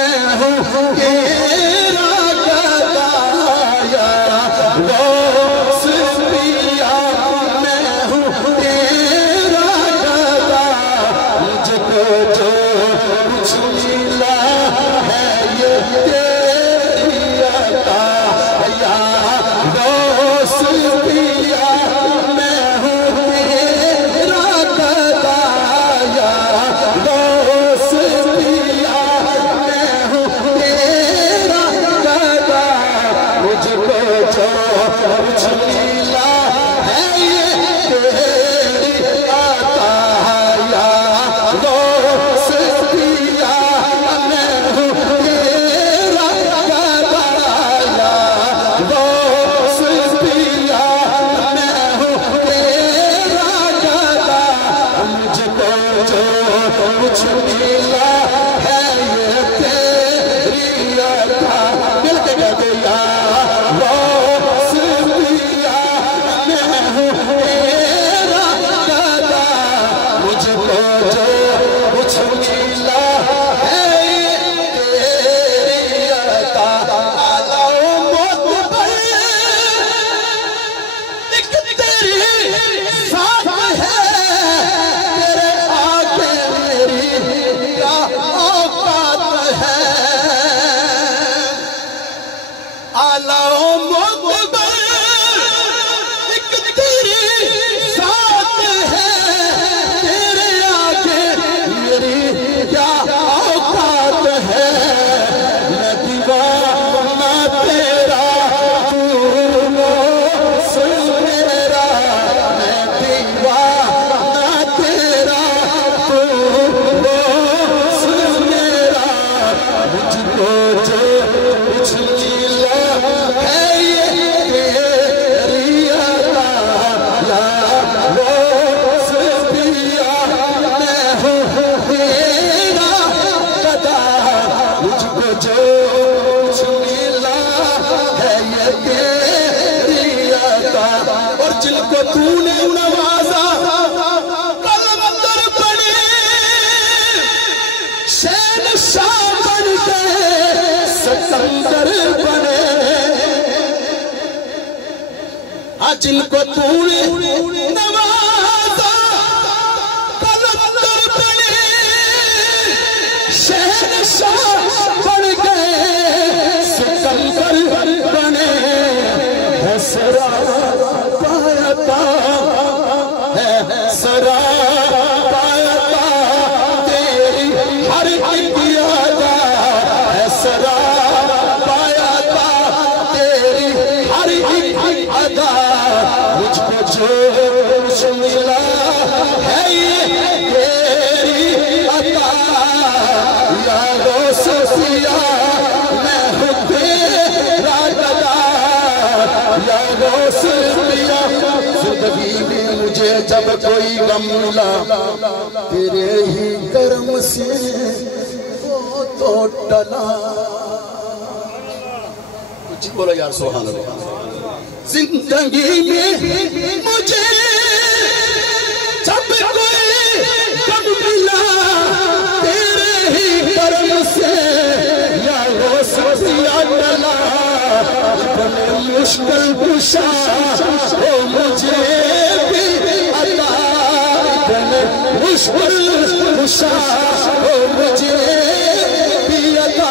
मैं हूँ तेरा गदा या गौस पिया, मैं हूँ तेरा गदा, मुझको जो कुछ मिला है ये तेरी अता या गौस पिया, मैं हूँ तेरा गदा या गौस पिया, मैं हूँ तेरा गदा, मुझको जो कुछ मिला है ये तेरी अता या गौस पिया, मैं हूँ तेरा गदा या गौस पिया, मैं हूँ तेरा गदा, मुझको जो कुछ मिला है ये तेरी अता। मिल के कहते या गौस पिया, मैं हूँ तेरा गदा, मुझको जो कुछ मिला है ये तेरी अता। आलाओ मोतबर एक तेरी साथ है, तेरे आगे मेरी क्या औकात है। आलाओ मोतबर एक तेरी साथ है, तेरे आगे मेरी क्या औकात है। मैं दीवाना तेरा, तू सुन मेरा, मैं दीवाना तेरा, तू सुन मेरा, मुझको जो कुछ मिला है ये तेरी अता या गौस पिया, मैं हूँ तेरा गदा, मुझको जो कुछ मिला है ये तेरी अता। और जिनको तूने नवाजा कलंदर बने, शहंशाह बन के सिकंदर बने, आज जिनको तूने नवाजा कलंदर बने, शहंशाह बन के सिकंदर बने, है सरापायता, है सरापायता तेरी हर एक अदा, है सरापायता तेरी हर एक अदा, मुझको जो कुछ मिला है ये तेरी अता या गौस पिया, मैं हूँ तेरा गदा या गौस पिया। जिंदगी में मुझे जब कोई गम मिला, तेरे ही करम से वो तो टला। कुछ बोलो यार, सुभान अल्लाह। जिंदगी में मुझे जब कोई गम मिला, तेरे ही करम से या गौस पिया टला। इतने मुश्किल कुशा हो मुझे भी अता, इतने मुश्किल कुशा हो मुझे भी अता,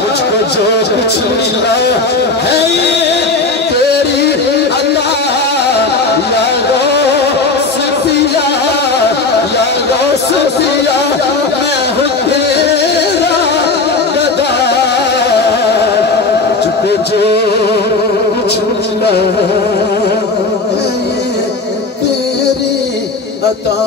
मुझको जो कुछ मिला है ये तेरी अता या गौस पिया या गौस पिया, मैं हूँ तेरा गदा, मुझको जो कुछ मिला है ये तेरी अता।